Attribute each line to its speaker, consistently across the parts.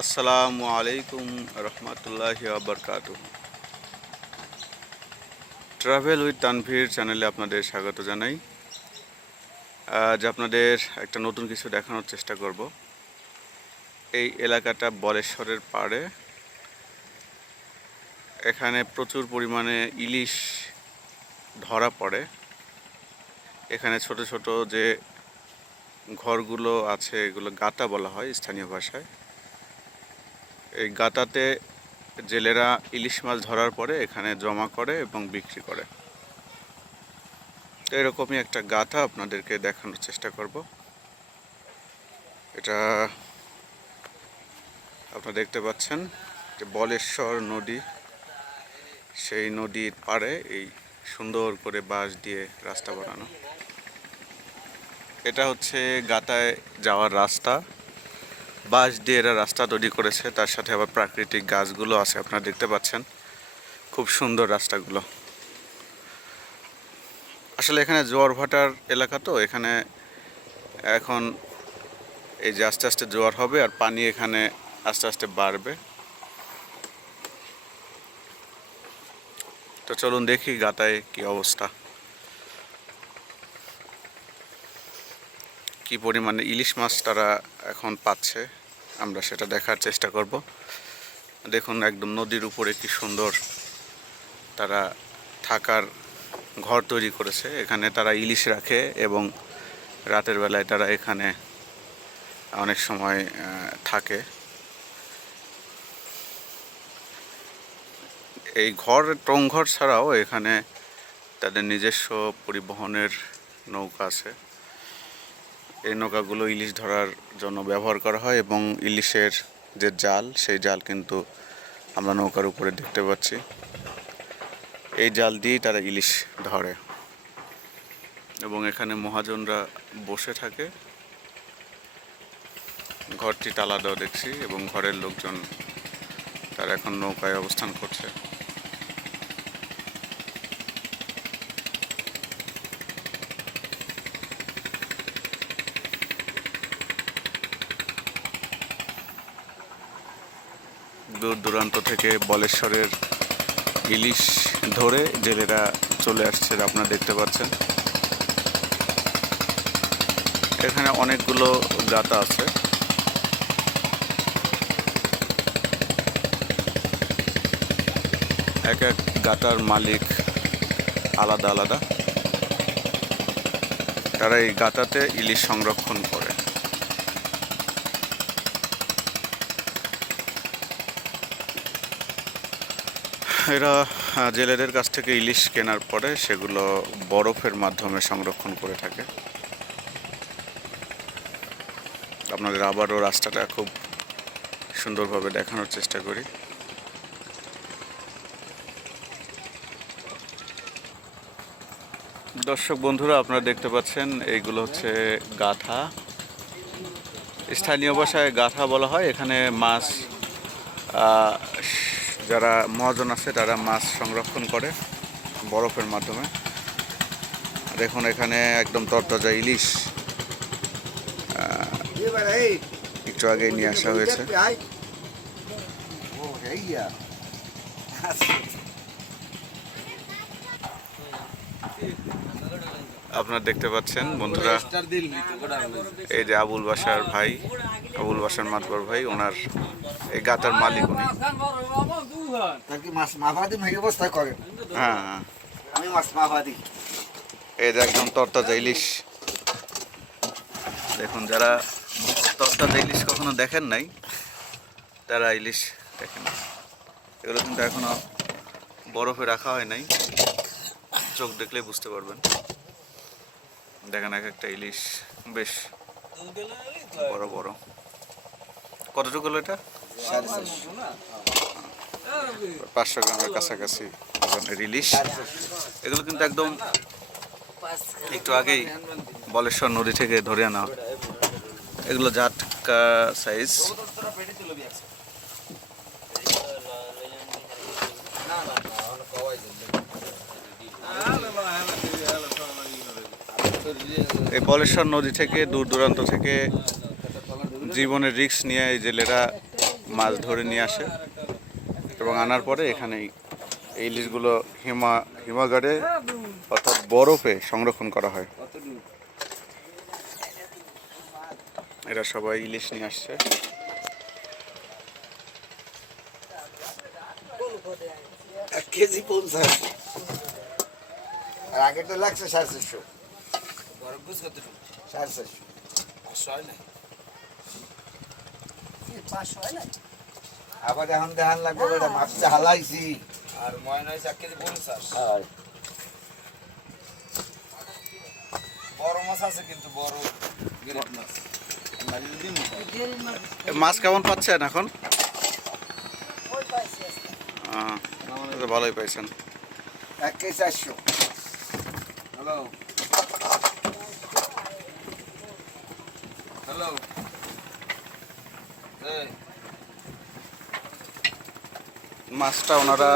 Speaker 1: আসসালামু আলাইকুম রহমতুল্লাহ বরকাত ট্রাভেল উইথ তানভীর চ্যানেলে আপনাদের স্বাগত জানাই। আজ আপনাদের একটা নতুন কিছু দেখানোর চেষ্টা করব। এই এলাকাটা বলেশ্বরের পাড়ে। এখানে প্রচুর পরিমাণে ইলিশ ধরা পড়ে। এখানে ছোট ছোট যে ঘরগুলো আছে, এগুলো গাতা বলা হয় স্থানীয় ভাষায়। এই গাতাতে জেলেরা ইলিশ মাছ ধরার পরে এখানে জমা করে এবং বিক্রি করে। তো এরকমই একটা গাথা আপনাদেরকে দেখানোর চেষ্টা করব। এটা আপনারা দেখতে পাচ্ছেন যে বলেশ্বর নদী, সেই নদীর পাড়ে এই সুন্দর করে বাঁশ দিয়ে রাস্তা বানানো। এটা হচ্ছে গাতায় যাওয়ার রাস্তা। বাঁশ দিয়ে এরা রাস্তা তৈরি করেছে। তার সাথে আবার প্রাকৃতিক গাছগুলো আছে, আপনারা দেখতে পাচ্ছেন। খুব সুন্দর রাস্তাগুলো। আসলে এখানে জোয়ার ভাটার এলাকা তো, এখানে এখন এই যে আস্তে আস্তে জোয়ার হবে আর পানি এখানে আস্তে আস্তে বাড়বে। তো চলুন দেখি গাতায় কি অবস্থা। কি পরিমাণে ইলিশ মাছ তারা এখন পাচ্ছে, আমরা সেটা দেখার চেষ্টা করব। দেখুন একদম নদীর উপরে কি সুন্দর তারা থাকার ঘর তৈরি করেছে। এখানে তারা ইলিশ রাখে এবং রাতের বেলায় তারা এখানে অনেক সময় থাকে। এই ঘর টংঘর ছাড়াও এখানে তাদের নিজস্ব পরিবহনের নৌকা আছে। এই নৌকাগুলো ইলিশ ধরার জন্য ব্যবহার করা হয় এবং ইলিশের যে জাল, সেই জাল কিন্তু আমরা নৌকার উপরে দেখতে পাচ্ছি। এই জাল দিয়েই তারা ইলিশ ধরে এবং এখানে মহাজনরা বসে থাকে। ঘরটি তালা দেওয়া দেখছি এবং ঘরের লোকজন তারা এখন নৌকায় অবস্থান করছে। দূর দূরান্ত থেকে বলেশ্বরের ইলিশ ধরে জেলেরা চলে আসছে, আপনারা দেখতে পাচ্ছেন। এখানে অনেকগুলো গাতা আছে। এক এক গাতার মালিক আলাদা আলাদা। তারা এই গাতাতে ইলিশ সংরক্ষণ করে। এরা জেলেদের কাছ থেকে ইলিশ কেনার পরে সেগুলো বরফের মাধ্যমে সংরক্ষণ করে থাকে। আপনাদের আবারও রাস্তাটা খুব সুন্দরভাবে দেখানোর চেষ্টা করি। দর্শক বন্ধুরা, আপনারা দেখতে পাচ্ছেন, এইগুলো হচ্ছে গাথা। স্থানীয় ভাষায় গাথা বলা হয়। এখানে মাছ যারা মহাজন আছে, তারা মাছ সংরক্ষণ করে বরফের মাধ্যমে। দেখুন এখানে একদম তরতাজা ইলিশ একটু আগে নিয়ে আসা হয়েছে। আপনারা দেখতে পাচ্ছেন, বন্ধুরা, এই যে আবুল বাসার ভাই, আবুল বাসার মাতবর ভাই, ওনার এই গাতার মালিক উনি। হ্যাঁ হ্যাঁ। এই যে একদম তরতাজা ইলিশ। দেখুন যারা তরতাজা ইলিশ কখনো দেখেন নাই তারা ইলিশ দেখেন এগুলো কিন্তু এখনও বরফে রাখা হয় নাই। চোখ দেখলে বুঝতে পারবেন। দেখেন এক একটা ইলিশ বেশ বড় বড়। কতটুকু হলো এটা? পাঁচশো গ্রামের কাছাকাছি ইলিশ এগুলো কিন্তু একদম একটু আগেই বলেশ্বর নদী থেকে ধরে আনা। এগুলো জাটকা সাইজ এই বলেশ্বর নদী থেকে দূর দূরান্ত থেকে জীবনের রিস্ক নিয়ে এই জেলেরা মাছ ধরে নিয়ে আসে এবং আনার পরে এখানে এই ইলিশগুলো হিমা হিমাগারে অর্থাৎ বরফে সংরক্ষণ করা হয়। এরা সবাই ইলিশ নিয়ে আসছে।
Speaker 2: কেজি পঞ্চাশ। আর আগে তো লাগছে সাড়ে চারশো। সাড়ে চারশো। আবার এখন দেখান লাগবে বেটা মাছটা হালাইছি।
Speaker 3: আর ময়না হয়েছে এক কেজি পঞ্চাশ।
Speaker 2: হয়।
Speaker 3: বড় মাছ আছে কিন্তু বড় গ্রেট মাছ।
Speaker 1: মাছ কেমন পাচ্ছেন এখন? ভালোই পাইছেন।
Speaker 2: এক কেজি চারশো।
Speaker 3: হ্যালো। হ্যালো।
Speaker 1: মাছটা ওনারা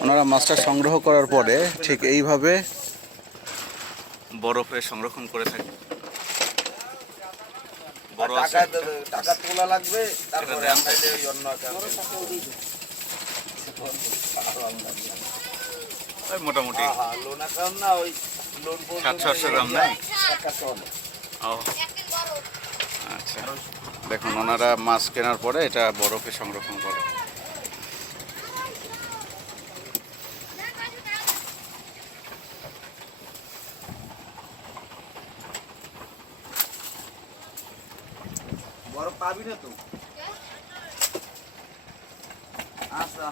Speaker 1: ওনারা মাছটা সংগ্রহ করার পরে ঠিক এইভাবে বরফে সংরক্ষণ করে থাকে বড়
Speaker 3: টাকা টাকা তোলা লাগবে তারপরে ওই অন্য account এ-
Speaker 1: ওই মোটামুটি সাতশো আটশো গ্রাম নাই ও। আচ্ছা। দেখুন, ওনারা মাছ কেনার পরে এটা বরফে সংরক্ষণ করে।
Speaker 3: বড় পাবি না তো? আচ্ছা।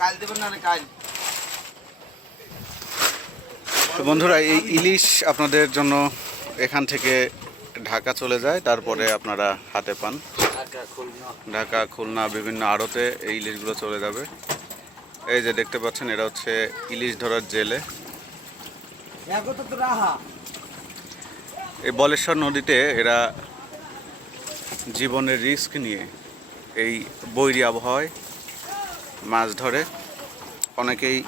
Speaker 3: কাল দেবেন না কাল?
Speaker 1: তো বন্ধুরা, এই ইলিশ আপনাদের জন্য এখান থেকে ঢাকা চলে যায়, তারপরে আপনারা হাতে পান। ঢাকা, খুলনা, বিভিন্ন আড়তে এই ইলিশগুলো চলে যাবে। এই যে দেখতে পাচ্ছেন এরা হচ্ছে ইলিশ ধরার জেলে। এই বলেশ্বর নদীতে এরা জীবনের রিস্ক নিয়ে এই বৈরী আবহাওয়ায় মাছ ধরে। অনেকেই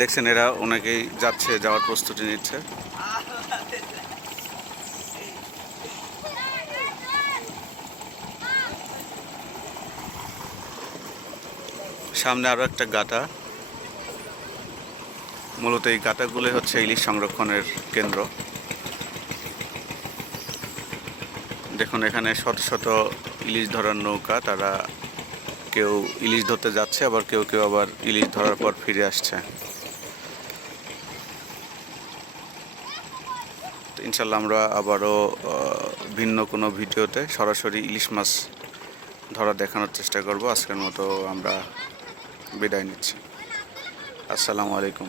Speaker 1: দেখছেন, এরা অনেকেই যাচ্ছে, যাওয়ার প্রস্তুতি নিচ্ছে। সামনে আরও একটা গাটা। মূলত এই গাটাগুলোই হচ্ছে ইলিশ সংরক্ষণের কেন্দ্র। দেখুন, এখানে শত শত ইলিশ ধরার নৌকা, তারা কেউ ইলিশ ধরতে যাচ্ছে, আবার কেউ কেউ আবার ইলিশ ধরার পর ফিরে আসছে। ইনশাল্লাহ আমরা আবারও ভিন্ন কোনো ভিডিওতে সরাসরি ইলিশ মাছ ধরা দেখানোর চেষ্টা করব। আজকের মতো আমরা বিদায় নিচ্ছি। আসসালামু আলাইকুম।